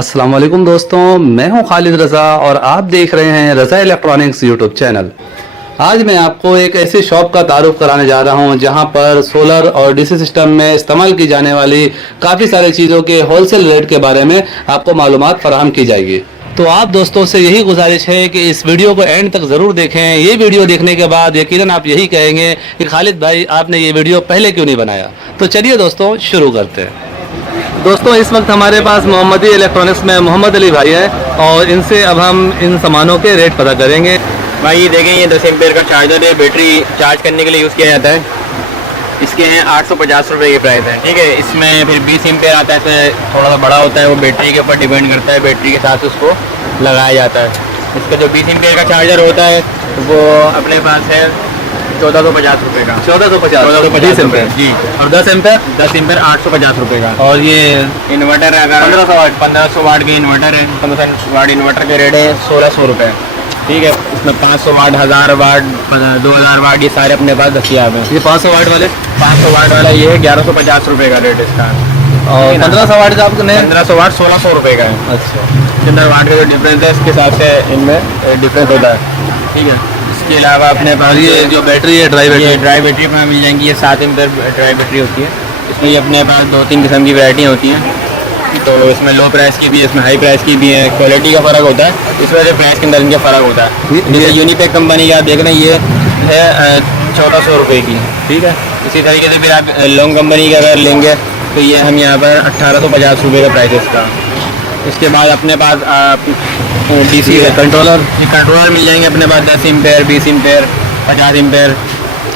अस्सलाम वालेकुम दोस्तों, मैं हूं खालिद रज़ा और आप देख रहे हैं रज़ा इलेक्ट्रॉनिक्स यूट्यूब चैनल। आज मैं आपको एक ऐसी शॉप का तारुफ कराने जा रहा हूं जहां पर सोलर और डीसी सिस्टम में इस्तेमाल की जाने वाली काफ़ी सारी चीज़ों के होलसेल रेट के बारे में आपको मालूमात फराहम की जाएगी। तो आप दोस्तों से यही गुजारिश है कि इस वीडियो को एंड तक ज़रूर देखें। ये वीडियो देखने के बाद यकीनन आप यही कहेंगे कि खालिद भाई आपने ये वीडियो पहले क्यों नहीं बनाया। तो चलिए दोस्तों शुरू करते हैं। दोस्तों इस वक्त हमारे पास मोहम्मदी इलेक्ट्रॉनिक्स में मोहम्मद अली भाई हैं और इनसे अब हम इन सामानों के रेट पता करेंगे। भाई ये देखें, ये 10 एम्पेयर का चार्जर है, बैटरी चार्ज करने के लिए यूज़ किया जाता है। इसके हैं 850 रुपये की प्राइस है, ठीक है। इसमें फिर 20 एम्पेयर आता है, इसमें थोड़ा सा बड़ा होता है, वो बैटरी के ऊपर डिपेंड करता है, बैटरी के साथ उसको लगाया जाता है। इसका जो 20 एम्पेयर का चार्जर होता है वो अपने पास है 1450 रुपये का। 1450 एम्पेयर जी। और 10 एम्पेयर 850 रुपये का। और ये इन्वर्टर है, अगर 1500 वाट के इन्वर्टर है, 1500 वाट इन्वर्टर के रेट है 1600 रुपये, ठीक है। इसमें 500 वाट, 1000 वाट, 2000 वाट, ये सारे अपने पास दस्तियाब हैं। ये 500 वाट वाले 500 वाट वाला ये 1150 रुपये का रेट इसका। और 1500 वाट का आपको नहीं 1500 वाट 1600 रुपये का है। अच्छा, 15 वाट का जो डिफरेंस है इसके हिसाब से इनमें डिफरेंस होता है, ठीक है। इसके अलावा अपने पास ये जो बैटरी है ड्राई बैटरी, ये ड्राई बैटरी में मिल जाएंगी। ये 7 एम्पेयर ड्राई बैटरी होती है। इसमें ये अपने पास 2-3 किस्म की वैरायटियाँ होती हैं। तो इसमें लो प्राइस की भी है, इसमें हाई प्राइस की भी है। क्वालिटी का फ़र्क होता है, इस वजह से प्राइस के अंदर इनका फ़र्क होता है। जैसे यूनिपेक कंपनी का आप देख रहे हैं, ये है 1400 रुपये की, ठीक है। इसी तरीके से फिर आप लॉन्ग कंपनी का अगर लेंगे तो ये हम यहाँ पर 1850 रुपये का प्राइस है इसका। इसके बाद अपने पास डीसी है कंट्रोलर। ये कंट्रोलर मिल जाएंगे अपने पास 10 एम्पेयर, 20 एम्पेयर, 50 एम्पेयर।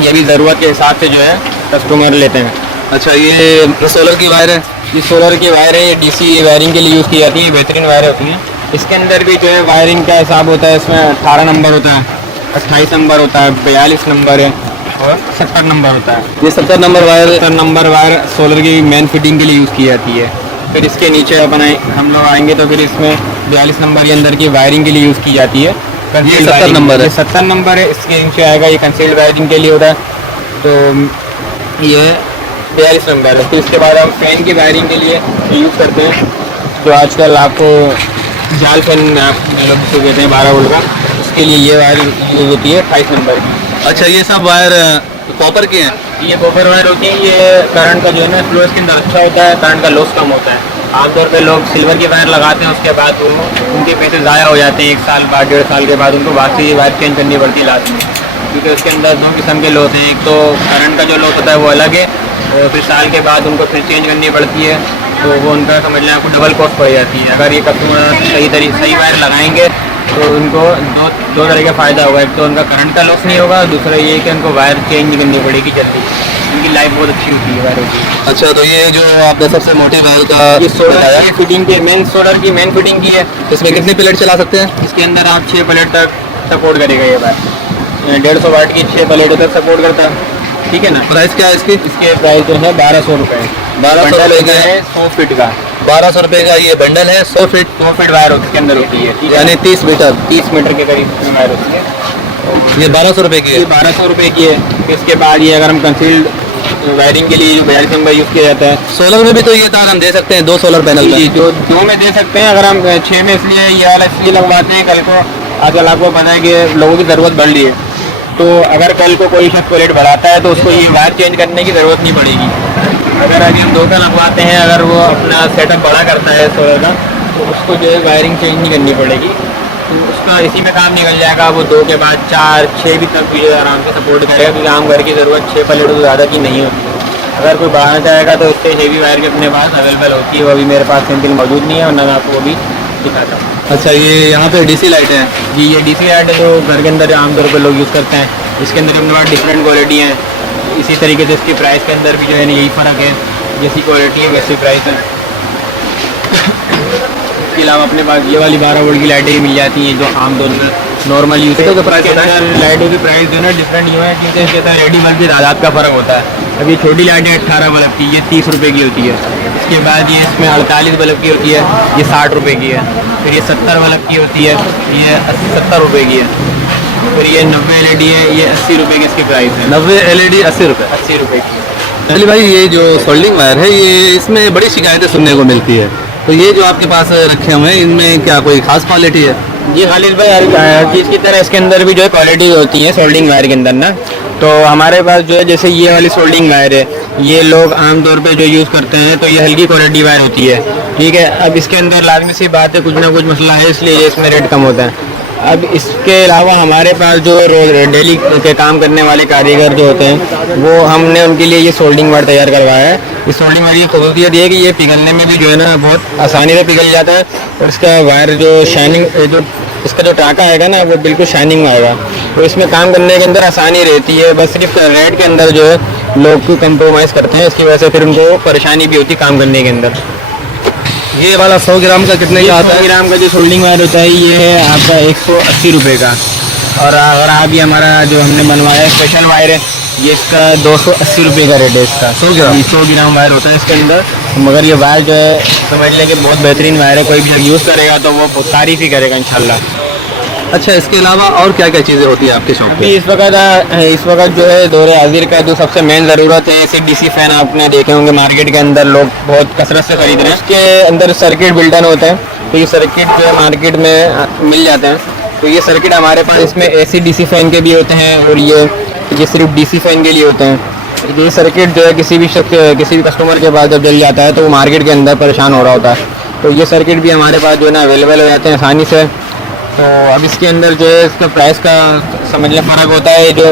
ये भी ज़रूरत के हिसाब से जो है कस्टमर लेते हैं। अच्छा ये सोलर की वायर है, ये सोलर की वायर है, ये डीसी वायरिंग के लिए यूज़ की जाती है, बेहतरीन वायर होती हैं। इसके अंदर भी जो है वायरिंग का हिसाब होता है। इसमें 18 नंबर होता है, 28 नंबर होता है, 42 नंबर है और 70 नंबर होता है। ये 70 number wire 70 number wire solar की मेन फिटिंग के लिए यूज़ की जाती है। फिर इसके नीचे हम लोग आएंगे तो फिर इसमें 42 नंबर के अंदर की वायरिंग के लिए यूज़ की जाती है। ये 70 नंबर है, 70 नंबर है। इसके नीचे आएगा ये कंसील्ड वायरिंग के लिए होता है, तो ये 42 नंबर है। फिर इसके बाद हम फैन की वायरिंग के लिए यूज़ करते हैं, जो आजकल आपको जाल फैन आप लोग जिसे कहते हैं 12 वोल्ट का, उसके लिए ये वायर यूज़ होती है 28 नंबर की। अच्छा ये सब वायर कॉपर की हैं? ये कॉपर वायर होती है। ये करंट का जो है ना फ्लो इसके अंदर अच्छा होता है, करंट का लॉस कम होता है। आमतौर पे लोग सिल्वर की वायर लगाते हैं, उसके बाद उनके पैसे ज़ाया हो जाते हैं। 1 साल बाद, 1.5 साल के बाद उनको वापसी ये वायर चेंज करनी पड़ती है लास्ट में, क्योंकि उसके अंदर 2 किस्म के लॉस हैं। एक तो करंट का जो लॉस होता है वो अलग है, और फिर साल के बाद उनको फिर चेंज करनी पड़ती है, तो वो उनका समझ लें आपको डबल कॉस्ट पड़ जाती है। अगर ये कस्टमर सही वायर लगाएंगे तो उनको दो तरह का फ़ायदा होगा। एक तो उनका करंट का लॉस नहीं होगा, दूसरा ये कि उनको वायर चेंज नहीं करनी पड़ेगी जल्दी, उनकी लाइफ बहुत अच्छी होती है वायरों की। अच्छा तो ये जो आपने सबसे मोटी वायर का ये सोलर की फिटिंग की सोलर की मेन फिटिंग की है। इसमें कितने प्लेट चला सकते हैं? इसके अंदर आप 6 प्लेट तक सपोर्ट करेगा ये वायर। 150 वाट की 6 प्लेट तक सपोर्ट करता है, ठीक है ना। प्राइस क्या है इसकी? इसके प्राइस जो है 1200 रुपये। 1200 रुपये का है, 100 फीट का 1200 रुपये का ये बंडल है। 100 फीट वायर इसके अंदर होती है, ठीक है। यानी 30 मीटर 30 मीटर के करीब वायर होती है। ये 1200 रुपये की है। ये 1200 रुपये की है। इसके बाद ये अगर हम कंसील्ड वायरिंग के लिए जो 42 नंबर यूज़ किया जाता है, सोलर में भी तो ये तार हम दे सकते हैं 2 सोलर पैनल में। जो 2 में दे सकते हैं। अगर हम 6 में इसलिए ये वाला इसलिए लगवाते हैं, कल को आजकल आपको पता है कि लोगों की ज़रूरत बढ़ रही है, तो अगर कल को कोई शख्स प्लेट बढ़ाता है तो उसको ये वायर चेंज करने की ज़रूरत नहीं पड़ेगी। अगर अभी हम 2 का लगवाते हैं, अगर वो अपना सेटअप बड़ा करता है सोलर का, तो उसको जो है वायरिंग चेंज नहीं करनी पड़ेगी, तो उसका इसी में काम निकल जाएगा। वो 2 के बाद 4, 6 भी तक भी आराम से सपोर्ट करेगा, क्योंकि आम घर की ज़रूरत 6 प्लेट तो ज़्यादा की नहीं होती है। अगर कोई बढ़ाना चाहेगा तो इससे हेवी वायर के अपने पास अवेलेबल होती है, वो अभी मेरे पास सैंपल मौजूद नहीं है, और मैं आपको वो भी दिखाता हूँ। अच्छा ये यहाँ पे डीसी लाइट है जी, ये डीसी लाइट है जो घर के अंदर आमतौर पर लोग यूज़ करते हैं। इसके अंदर अपने पास डिफरेंट क्वालिटी हैं। इसी तरीके से इसकी प्राइस के अंदर भी जो है यही फ़र्क है, जैसी क्वालिटी है वैसी प्राइस है। इसके अलावा अपने पास ये वाली 12 वोल्ट की लाइटें भी मिल जाती हैं, जो आमतौर पर नॉर्मल यूज़ है। तो लाइटों की प्राइस जो है डिफरेंट यूँ है, क्योंकि कहता है रेडी बल्ब की तादाद का फ़र्क होता है। अब ये छोटी लाइटें 18 बल्ब की, ये 30 रुपये की होती है। इसके बाद ये इसमें 48 बल्ब की होती है, ये 60 रुपये की है। फिर ये 70 बल्ब की होती है, ये 70 रुपये की है। फिर ये 90 LED है, ये 80 रुपये की इसकी प्राइस है। 90 LED 80 रुपये 80 रुपये की। अली भाई ये जो सोल्डिंग वायर है, ये इसमें बड़ी शिकायतें सुनने को मिलती है। तो ये जो आपके पास रखे हुए हैं इनमें क्या कोई खास क्वालिटी है? जी खालिद भाई, हर चीज़ की तरह इसके अंदर भी जो है क्वालिटी होती है सोल्डिंग वायर के अंदर ना। तो हमारे पास जो है जैसे ये वाली सोल्डिंग वायर है, ये लोग आमतौर पे जो यूज़ करते हैं तो ये हल्की क्वालिटी वायर होती है, ठीक है। अब इसके अंदर लाजमी सी बात है, कुछ ना कुछ मसला है, इसलिए इसमें रेट कम होता है। अब इसके अलावा हमारे पास जो रोज डेली के काम करने वाले कारीगर जो होते हैं, वो हमने उनके लिए ये सोल्डिंग वायर तैयार करवाया है। इस सोल्डिंग वायर की खूबसूरती ये है कि ये पिघलने में भी जो है ना बहुत आसानी से पिघल जाता है, और इसका वायर जो शाइनिंग, जो इसका जो टाँका आएगा ना वो बिल्कुल शाइनिंग आएगा। तो इसमें काम करने के अंदर आसानी रहती है, बस सिर्फ रेट के अंदर जो है लोग कंप्रोमाइज़ करते हैं, इसकी वजह से फिर उनको परेशानी भी होती है काम करने के अंदर। ये वाला 100 ग्राम का कितने का आता 100 है? ग्राम का जो सोल्डिंग वायर होता है ये है आपका 180 रुपये का। और अगर आप ये हमारा जो हमने बनवाया है स्पेशल वायर है, ये इसका 280 रुपये का रेट है इसका। 100 ग्राम? 100 ग्राम वायर होता है इसके अंदर, मगर ये वायर जो है समझ लें कि बहुत बेहतरीन वायर है, कोई भी जब यूज़ करेगा तो वो तारीफ़ ही करेगा इंशाल्लाह। अच्छा, इसके अलावा और क्या क्या चीज़ें होती है आपके शॉप अभी पे? इस वक्त जो है दौरे हाजिर का जो सबसे मेन ज़रूरत है, ऐसे डीसी फैन आपने देखे होंगे मार्केट के अंदर लोग बहुत कसरत से खरीद रहे हैं। इसके अंदर सर्किट बिल्टन होते हैं, तो ये सर्किट जो है मार्केट में मिल जाते हैं। तो ये सर्किट हमारे पास इसमें एसी डीसी फैन के भी होते हैं, और ये सिर्फ डीसी फैन के लिए होते हैं। ये सर्किट जो है किसी भी कस्टमर के पास जब जल जाता है तो वो मार्केट के अंदर परेशान हो रहा होता है, तो ये सर्किट भी हमारे पास जो है ना अवेलेबल हो जाते हैं आसानी से। तो अब इसके अंदर जो है इसका प्राइस का समझ लें फ़र्क होता है। जो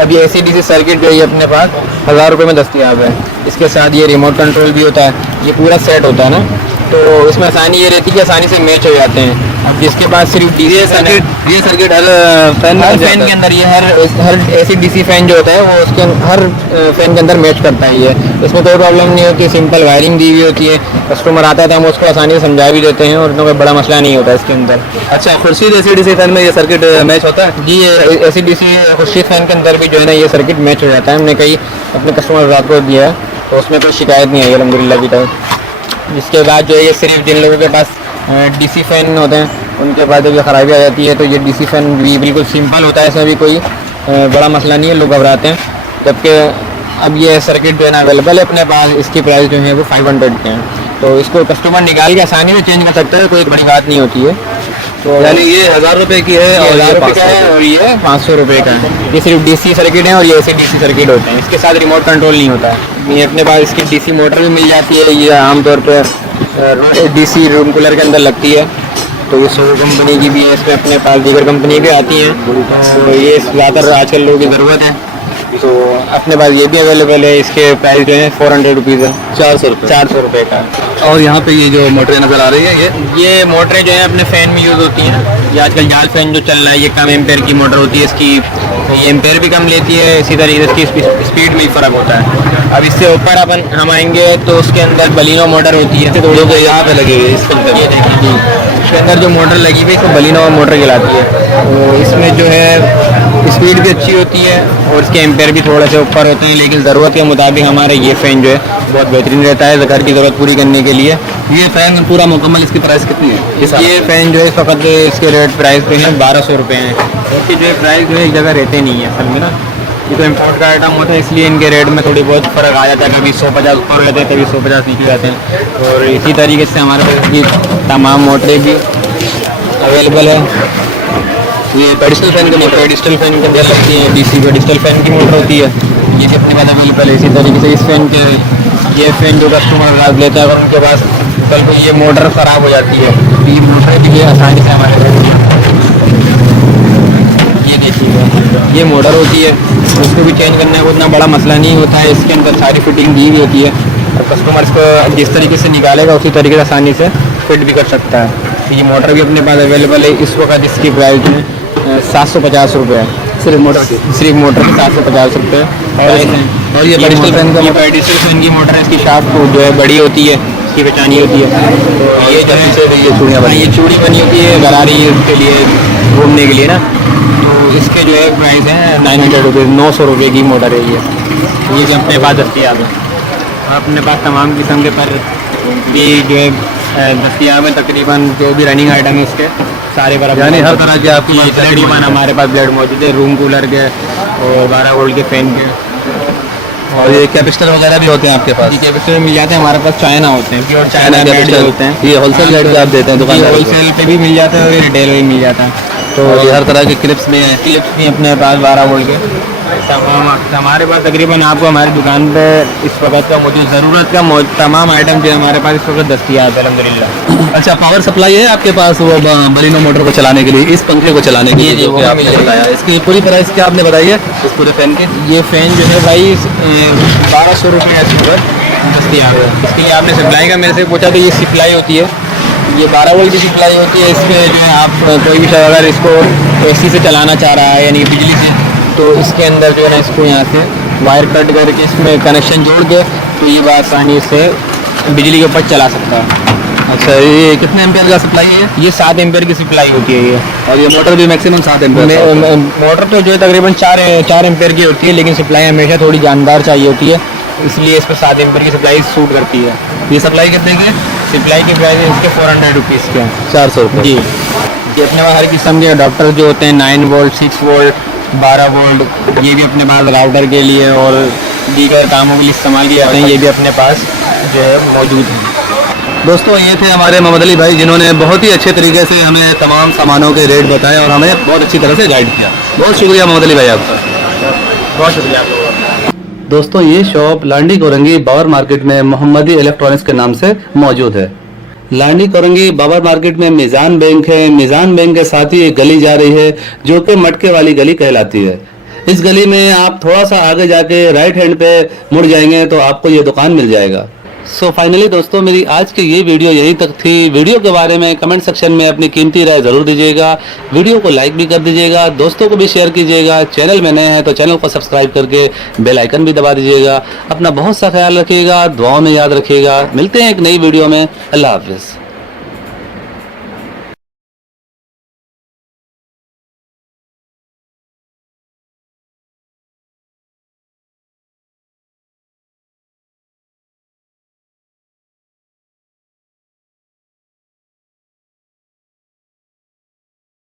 अभी एसी डीसी सर्किट जो है ये अपने पास 1000 रुपये में दस्तियाब है। इसके साथ ये रिमोट कंट्रोल भी होता है, ये पूरा सेट होता है ना, तो इसमें आसानी ये रहती है कि आसानी से मैच हो जाते हैं। अब जिसके पास सिर्फ डीसी ये सर्किट हर हर फैन के अंदर, ये हर एसी डीसी फैन जो होता है वो उसके हर फैन के अंदर मैच करता है। ये इसमें कोई प्रॉब्लम नहीं होती, सिंपल वायरिंग दी हुई होती है। कस्टमर आता है तो हम उसको आसानी से समझा भी देते हैं, और इतना कोई बड़ा मसला नहीं होता इसके अंदर। अच्छा, खुर्शीद एसी डीसी फैन में ये सर्किट मैच होता है? जी, ये एसी डीसी खुर्शीद फैन के अंदर भी जो है ना ये सर्किट मैच हो जाता है। हमने कई अपने कस्टमर रात को दिया है, तो उसमें कोई शिकायत नहीं आई अलहमदिल्ला की तरफ। इसके बाद जो है ये सिर्फ जिन लोगों के पास डीसी फैन होते हैं उनके बाद जब खराबी आ जाती है तो ये डीसी फैन भी बिल्कुल सिंपल होता है, इसमें भी कोई बड़ा मसला नहीं है, लोग घबराते हैं। जबकि अब ये सर्किट जो है ना अवेलेबल है अपने पास, इसकी प्राइस जो है वो 500 के हैं, तो इसको कस्टमर निकाल के आसानी से चेंज कर सकता है, कोई बड़ी बात नहीं होती है। तो यानी ये 1000 रुपये की है और 1000 ये रुपये का है, और ये 500 रुपये का है। ये सिर्फ डीसी सर्किट है, और ये ऐसे डीसी सर्किट होते हैं, इसके साथ रिमोट कंट्रोल नहीं होता है। ये अपने पास इसकी डीसी मोटर भी मिल जाती है, ये आमतौर पर डीसी रूम कूलर के अंदर लगती है, तो ये सो कंपनी की भी है, इसमें अपने पास दीगर कंपनी भी आती हैं, तो ये ज़्यादातर आजकल लोगों की ज़रूरत है, तो अपने पास ये भी अवेलेबल है। इसके प्राइस जो है 400 रुपीज़ है, 400 रुपये का। और यहाँ पे ये जो मोटरें नज़र आ रही है ये मोटरें जो है अपने फ़ैन में यूज़ होती हैं। ये आजकल जाल फैन जो चल रहा है ये कम एम्पेयर की मोटर होती है, इसकी ये एम्पेयर भी कम लेती है, इसी तरीके से इसकी स्पीड में ही फ़र्क होता है। अब इससे ऊपर हम आएंगे तो उसके अंदर बलिनो मोटर होती है, तो जो यहाँ पे लगी हुई है इसके अंदर। ये देखिए जी, इसके अंदर जो मोटर लगी हुई है इसको बलिनो मोटर कहलाती है। तो इसमें जो है स्पीड भी अच्छी होती है, और इसके एम्पेयर भी थोड़े से ऊपर होते हैं, लेकिन ज़रूरत के मुताबिक हमारा ये फ़ैन जो है बहुत बेहतरीन रहता है घर की ज़रूरत पूरी करने के लिए। ये फैन पूरा मुकम्मल, इसकी प्राइस कितनी है? ये फ़ैन जो है इस वक्त इसके रेट प्राइस पे है 1200 रुपये हैं। इसकी जो है प्राइस जो है एक जगह रहते नहीं है असल में ना, ये तो इम्पोर्ट का आइटम होता है, इसलिए इनके रेट में थोड़ी बहुत फ़र्क आ जाता है, कभी 150 ऊपर रहते हैं, कभी 150 नीचे जाते हैं। और इसी तरीके से हमारे पास की तमाम मोटरें भी अवेलेबल है। ये पेडिस्टल फैन की मोटर, पेडिस्टल फैन के अंदर लगती है, डीसी पेडिस्टल फैन की मोटर होती है, ये भी अपने पास अवेलेबल है। इसी तरीके से इस फैन के ये फ़ैन जो कस्टमर रात लेता है अगर उनके पास कल को ये मोटर ख़राब हो जाती है तो ये मोटर भी ये आसानी से हमारे ये देखिए ये मोटर होती है, उसको भी चेंज करने का उतना बड़ा मसला नहीं होता है। इसके अंदर सारी फिटिंग दी हुई होती है, और कस्टमर इसको जिस तरीके से निकालेगा उसी तरीके से आसानी से फिट भी कर सकता है। तो ये मोटर भी अपने पास अवेलेबल है। इस वक्त इसकी प्राइस है 750 रुपये है, सिर्फ मोटर की 750 रुपये। और ये पेडिस्टल फैन की मोटर है, इसकी शाफ्ट जो है बड़ी होती है, इसकी पहचानी होती है। तो ये जो है ये चूड़ी बनी होती है गरारी है उसके लिए घूमने के लिए ना, तो इसके जो है प्राइस है 900 रुपये, 900 रुपये की मोटर है ये जो अपने पास दस्तियाब है। अपने पास तमाम किस्म के पर भी जो है दस्तियाब है, तकरीबन जो भी रनिंग आइटम है इसके सारे बराबर, यानी हर तरह के आपकी तकरीबन हमारे पास ब्लेड मौजूद है, रूम कूलर के और 12 वोल्ट के फ़ैन के। और ये कैपेसिटर वगैरह भी होते हैं आपके पास? जी कैपेसिटर मिल जाते हैं हमारे पास, चाइना होते हैं, प्योर चाइना मेड कैपेसिटर होते हैं। ये होलसेल रेट पे आप देते हैं दुकानदारों को? होलसेल पे भी मिल जाता है और रिटेल में भी मिल जाता है। तो ये हर तरह के क्लिप्स भी हैं? क्लिप्स भी अपने पास 12 वोल्ट के तमाम हमारे पास तकरीबन आपको हमारी दुकान पे इस वक्त का मौजूद ज़रूरत का तमाम आइटम जो है हमारे पास इस वक्त दस्तियाब है अल्हम्दुलिल्लाह। अच्छा, पावर सप्लाई है आपके पास वो बलिनो मोटर को चलाने के लिए, इस पंखे को चलाने के लिए? जी, वो आपने मिल जाएगी। बताया इसकी पूरी प्राइस क्या आपने बताई है इस पूरे फैन की? ये फ़ैन जो है भाई 1200 रुपये इस वक्त दस्तियाब है। इसके लिए आपने सप्लाई का मेरे से पूछा तो ये सप्लाई होती है, ये 12 वोल्ट की सप्लाई होती है। इसमें जो है आप कोई भी शख्स अगर इसको एसी से चलाना चाह रहा है यानी कि बिजली से, तो इसके अंदर जो है ना इसको यहाँ से वायर कट करके इसमें कनेक्शन जोड़ के तो ये आसानी से बिजली के ऊपर चला सकता है। अच्छा, ये कितने एम्पियर का सप्लाई है? ये 7 एम्पियर की सप्लाई होती है ये। और ये मोटर भी मैक्सिमम 7 एम्पियर? मोटर तो जो है तकरीबन 4 एम्पियर की होती है, लेकिन सप्लाई हमेशा थोड़ी जानदार चाहिए होती है, इसलिए इस पर 7 एम्पियर की सप्लाई सूट करती है। ये सप्लाई कितने की है? सप्लाई की प्राइस इसके 400 रुपीज़ के हैं। 400 रुपये? जी, ये अपने पास हर किस्म के अडाप्टर जो होते हैं 9 वोल्ट, 6 वोल्ट, 12 वोल्ट, ये भी अपने पास राउटर के लिए और दीगर कामों के लिए इस्तेमाल किए जाते हैं, ये भी अपने पास जो है मौजूद हैं। दोस्तों, ये थे हमारे मोहम्मद अली भाई जिन्होंने बहुत ही अच्छे तरीके से हमें तमाम सामानों के रेट बताए और हमें बहुत अच्छी तरह से गाइड किया। बहुत शुक्रिया मोहम्मद अली भाई आपका। बहुत शुक्रिया आप लोगों का। दोस्तों, ये शॉप लांडी कोरंगी बाबर मार्केट में मोहम्मदी इलेक्ट्रॉनिक्स के नाम से मौजूद है। लांडी कोरंगी बाबर मार्केट में मीज़ान बैंक है। मीज़ान बैंक के साथ ही एक गली जा रही है जो कि मटके वाली गली कहलाती है। इस गली में आप थोड़ा सा आगे जाके राइट हैंड पे मुड़ जाएंगे तो आपको ये दुकान मिल जाएगा। सो फाइनली दोस्तों, मेरी आज की ये वीडियो यहीं तक थी। वीडियो के बारे में कमेंट सेक्शन में अपनी कीमती राय ज़रूर दीजिएगा। वीडियो को लाइक भी कर दीजिएगा, दोस्तों को भी शेयर कीजिएगा। चैनल में नए हैं तो चैनल को सब्सक्राइब करके बेल आइकन भी दबा दीजिएगा। अपना बहुत सा ख्याल रखिएगा, दुआओं में याद रखिएगा। मिलते हैं एक नई वीडियो में। अल्लाह हाफिज़।